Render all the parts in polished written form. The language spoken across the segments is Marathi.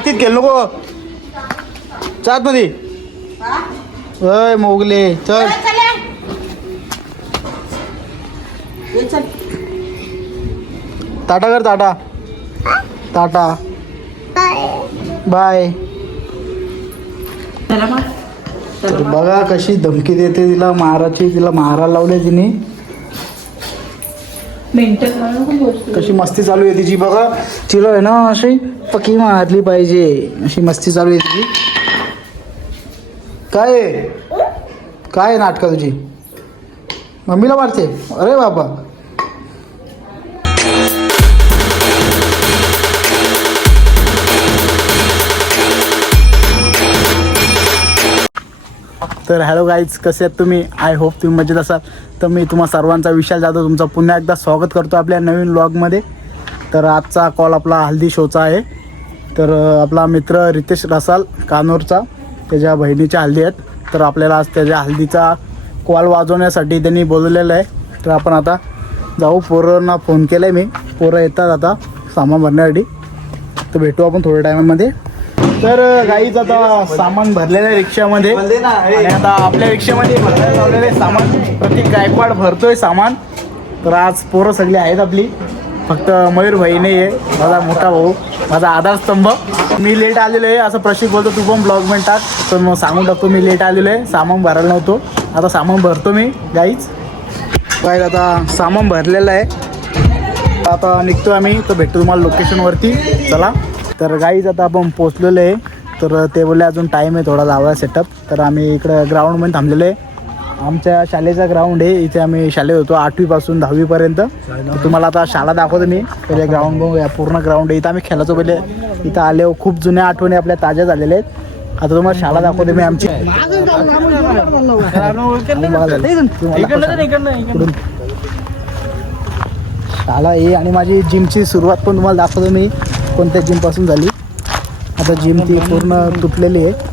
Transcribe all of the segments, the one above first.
मातीत खेळ नको चात मध्ये अय मोगले चल टाटा कर टाटा टाटा बाय. तर बघा कशी धमकी देते तिला माराची तिला मारायला लावले तिने कशी मस्ती चालू आहे तिची बघा तिला आहे ना अशी पक्की मारली पाहिजे अशी मस्ती चालू आहे तिची. काय नाटक तुझी मम्मीला मारते अरे बाबा. तर हॅलो गाईज कसे आहेत तुम्ही आय होप तुम्ही मजेत असाल. तर मी तुम्हा सर्वांचा विशाल जाधव तुमचं पुन्हा एकदा स्वागत करतो आपल्या नवीन व्लॉगमध्ये. तर आजचा कॉल आपला हल्दी शोचा आहे. तर आपला मित्र रितेश रसाल कानोरचा त्याच्या बहिणीच्या हल्दी आहेत. तर आपल्याला आज त्याच्या हल्दीचा कॉल वाजवण्यासाठी त्यांनी बोलवलेलं आहे. तर आपण आता जाऊ. पोरांना फोन केला आहे मी पोरं येतात आता सामान भरण्यासाठी. तर भेटू आपण थोड्या टायमामध्ये. तर गाईच आता सामान भरलेलं आहे रिक्षामध्ये आणि आता आपल्या रिक्षामध्ये भरायला लावलेलं आहे सामान. प्रतीक गायकवाड भरतोय सामान. तर आज पोरं सगळी आहेत आपली फक्त मयूर भाई नाही आहे माझा मोठा भाऊ माझा आधारस्तंभ. मी लेट आलेलो आहे असं प्रशिक बोलतो तू पण ब्लॉगमेंट टाक. तर मग सांगून टाकतो मी लेट आलेलो आहे सामान भरायला नव्हतो आता सामान भरतो मी गाईच. काय आता सामान भरलेलं आहे आता निघतो आम्ही. तर भेटतो तुम्हाला लोकेशनवरती चला. तर गाईज आता आपण पोचलेलो आहे. तर ते बोलले अजून टाईम आहे थोडा लावायला सेटअप. तर आम्ही इकडं ग्राउंडमध्ये थांबलेलो आहे. आमच्या शाळेचा ग्राउंड आहे इथे आम्ही शाळेत होतो 8वी पासून 10वी पर्यंत. तुम्हाला आता शाळा दाखवतो मी. पहिले ग्राउंड बघूया पूर्ण ग्राउंड आहे इथं आम्ही खेळायचो पहिले. इथं आले खूप जुन्या आठवणी आपल्या ताज्या झालेल्या आहेत. आता तुम्हाला शाळा दाखवते मी आमची. शाळा आहे आणि माझी जिमची सुरुवात पण तुम्हाला दाखवतो मी कोणत्या जिमपासून झाली. आता जिम ती पूर्ण तुटलेली आहे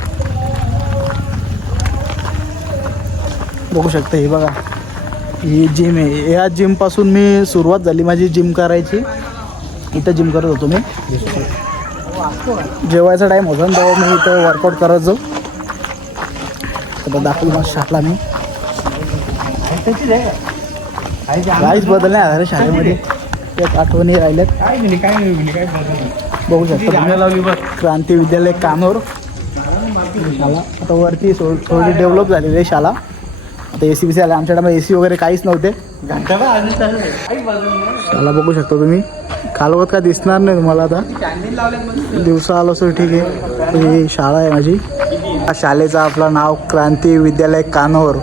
बघू शकता. हे बघा ही जिम आहे. या जिमपासून मी सुरुवात झाली माझी जिम करायची. इथं जिम करत होतो मी. जेवायचा टाईम होता ना तेव्हा मी इथं वर्कआउट करायचो. आता दाखवलं माझ्या शाळेला मी काहीच बदल नाही झालं शाळेमध्ये. एक आठवणी राहिल्यात बघू शकता. क्रांती विद्यालय कानोर शाळा आता वरती थोडी डेव्हलप झालेली आहे शाळा. आता AC बीसी आले आमच्या टायमाला AC वगैरे काहीच नव्हते. शाळा बघू शकता तुम्ही. कालवत का दिसणार नाही तुम्हाला आता दिवसा आलो असं ठीक आहे. ही शाळा आहे माझी. शाळेचं आपलं नाव क्रांती विद्यालय कानोर.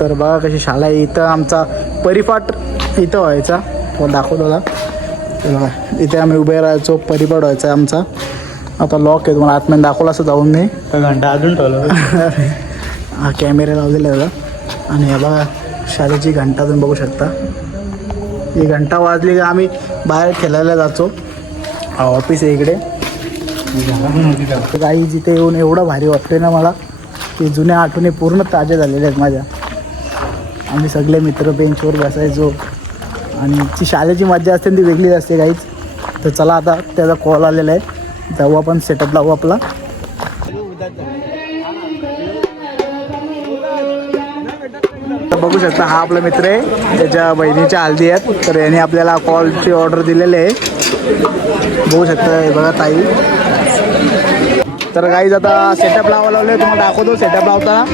तर बघा कशी शाळा आहे. इथं आमचा परिपाठ इथं व्हायचा दाखवतो होता. बघा इथे आम्ही उभे राहायचो परिपाठ व्हायचा आमचा. आता लॉक आहे तुम्हाला आतमध्ये दाखवलं असं जाऊन मी घंटा अजून ठेवलं. हा कॅमेरा लावलेला आहे बघा. आणि हे बघा शाळेची घंटा तुम्ही बघू शकता. ही घंटा वाजली का आम्ही बाहेर खेळायला जायचो. ऑफिस आहे इकडे. काही जिथे येऊन एवढं भारी वाटते ना मला की जुन्या आठवणी पूर्ण ताज्या झालेल्या आहेत माझ्या. आम्ही सगळे मित्र बेंचवर बसायचो आणि ती शाळेची मजा असते ती वेगळीच असते काहीच. तर चला आता त्याचा कॉल आलेला आहे जाऊ आपण सेटअप लावू आपला. बघू शकता हा आपला मित्र आहे त्याच्या बहिणीच्या हल्दी आहेत. तर याने आपल्याला कॉलची ऑर्डर दिलेली आहे बघू शकता. हे बघा ताई. तर गाईज आता सेटअप लावायला लावले तुम्हाला दाखवतो सेटअप लावताना.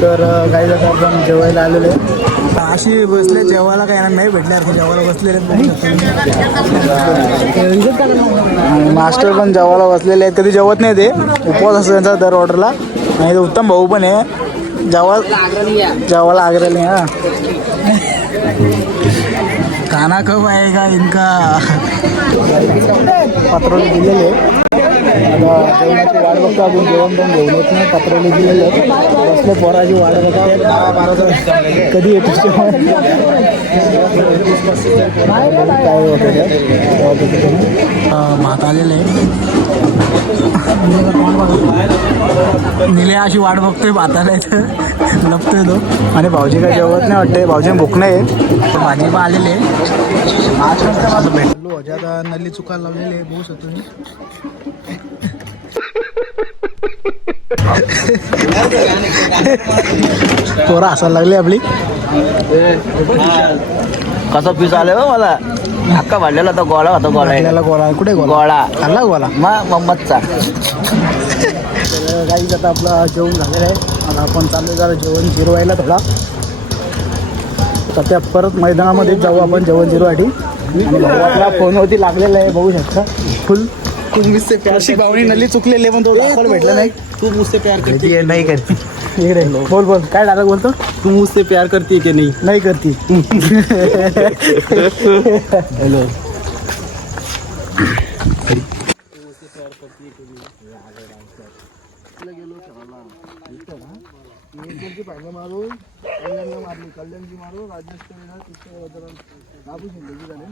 तर काही आता आपण जेवायला आलेलो आहे. अशी बसले जेवायला काही नाही भेटल्यासारखे जेवायला बसलेले मास्टर पण जेवायला बसलेले आहेत. कधी जेवत नाही ते, उपवास असतो त्यांचा दर ऑर्डरला. आणि उत्तम भाऊ पण आहे जेवायला आग्रह नाही. हा खाना कब आएगा इनका पत्रवली दिलेले. आता जेवणाची वाट बघतो अजून, जेवण पण घेऊन येत नाही. पत्रवली दिलेले बसले पोराची वाट बघते. 12-12 कधी येतो काय होतं भात आलेलं आहे. निले अशी वाट बघतोय भाताला लपतोय तो. आणि भाऊजी काय जेवत नाही वाटते, भाऊजी भूक नाही. भाजी पण आलेली आहे. भेटलो आता नल्ली चुकायला लावलेली आहे. बघू शकतो मी. पोरा हसायला लागली आपली. कसा पीस आले हो मला हक्का वाढलेला होता. गोळा होता. गोळा कुठे गोळा खाल्ला गोळा मम्मदचा. गाईच आता आपला जेवण झालेलं आहे. आता आपण चाललो जरा जेवण जिरवायला थोडा. तर त्या परत मैदानामध्ये जाऊ आपण जेवण जिरवासाठी. आणि आपला फोनवरती लागलेला आहे, बघू शकता. फुल मुझसे प्यार भावनी नल्ली चुकलेले पण तो दाखवायला भेटला नाही. तू मुझसे प्यार करती है नहीं करती? इकडे बोल काय डायलॉग बोलतो. तू मुझसे प्यार करती है कि नहीं? नाही करती. हेलो मारू कल्याणजी मारू राजेश बाबू शिंदे झाले.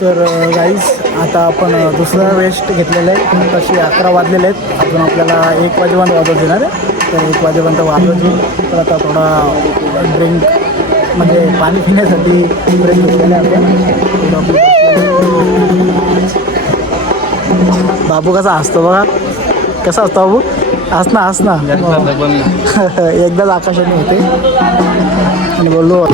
तर गाईज आता आपण दुसरा वेस्ट घेतलेला आहे. तशी 11 वाजलेले आहेत. अजून आपल्याला 1 वाजेपर्यंत वाजवत येणार आहे. तर 1 वाजेपर्यंत वाजवतो. तर आता थोडा ड्रिंक म्हणजे पाणी पिण्यासाठी ड्रिंक घेतलेलं आहे आपण. बाबू कसा हसतो बघा. कसा असतो बाबू? हसना एकदाच आकाशाने होते. आणि बोललो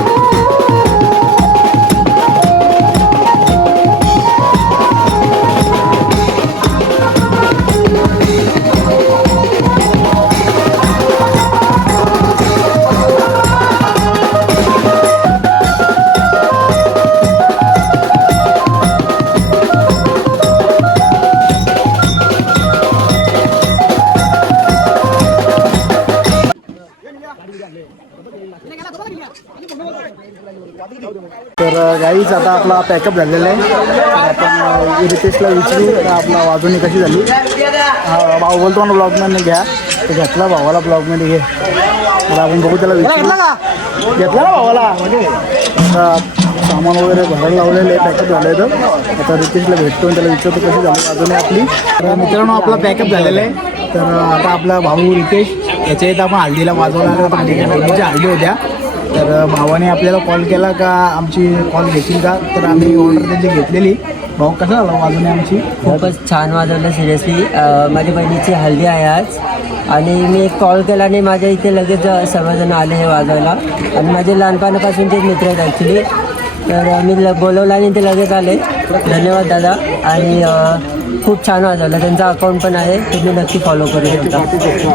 तर गाईच आता आपला पॅकअप झालेला आहे. आपण रितेशला विचारू आपला वाजवणी कशी झाली. भाऊ बोलतो ना ब्लॉगमध्ये घ्या. तो घेतला भावाला ब्लॉगमध्ये घे. तर आपण बघू त्याला विचारू. घेतला ना भावाला. सामान वगैरे भरायला लावलेलं आहे. पॅकअप झालं आहे. तर आता रितेशला भेटतो आणि त्याला विचारतो कशी झाली वाजवणी आपली. तर मित्रांनो आपला पॅकअप झालेला आहे. तर आता आपला भाऊ रितेश याच्या इथं आपण हल्दीला वाजवणार. बहिणीच्या हल्दी होत्या. तर भावाने आपल्याला कॉल केला का आमची कॉल घेतील का. तर आम्ही ऑर्डर त्यांची घेतलेली. भाऊ कसं झालं वाजवणे आमची? खूपच छान वाजवलं सिरियसली. माझ्या बहिणीची हल्दी आहे आज. आणि मी एक कॉल केला आणि माझ्या इथे लगेच सर्वजण आले हे वाजवायला आणि माझे लहानपणापासूनचे मित्र आहेत ॲक्च्युली. तर मी बोलवलं आणि ते लगेच आले. धन्यवाद दादा. आणि खूप छान वाजवलं. त्यांचा अकाउंट पण आहे, तुम्ही नक्की फॉलो करू शकता.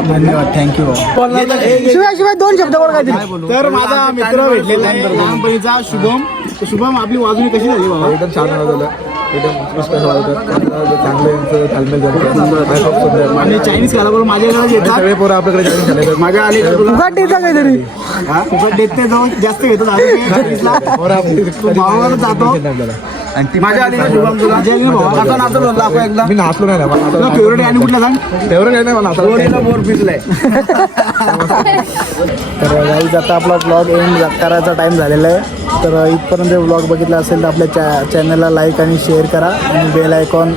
धन्यवाद, थँक्यू. शिवाय 2 शब्द बोल काहीतरी. तर माझा मित्र भेटलेला आहे लहानपणीचा शुभम. शुभम, आपली वाजवणी कशी झाली बाबा? एकदम छान वाजवलं, एकदम उत्कृष्ट चांगले तालमेल झाले. आणि चायनीज खायला बरोबर माझ्याकडे येतात सगळे पोरं आपल्याकडे चायनीज झाले. माझ्या आले फुकट देता काहीतरी. फुकट देत नाही, जाऊन जास्त घेतो भावावर जातो. माझ्या आली ना शुभम, तुला आता नाचलो दाखव एकदा. मी नाचलो नाही ना. तुला फेवरेट आणि कुठला सांग? फेवरेट आहे ना मला बोर पिसलाय. तर गाईज आता आपला ब्लॉग एंड करायचा टाईम झालेला आहे. तर इथपर्यंत ब्लॉग बघितला असेल तर आपल्या चॅनलला लाईक आणि शेअर करा आणि बेल आयकॉन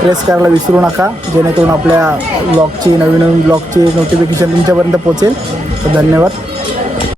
प्रेस करायला विसरू नका, जेणेकरून आपल्या ब्लॉगची नवीन ब्लॉगची नोटिफिकेशन तुमच्यापर्यंत पोहोचेल. तर धन्यवाद.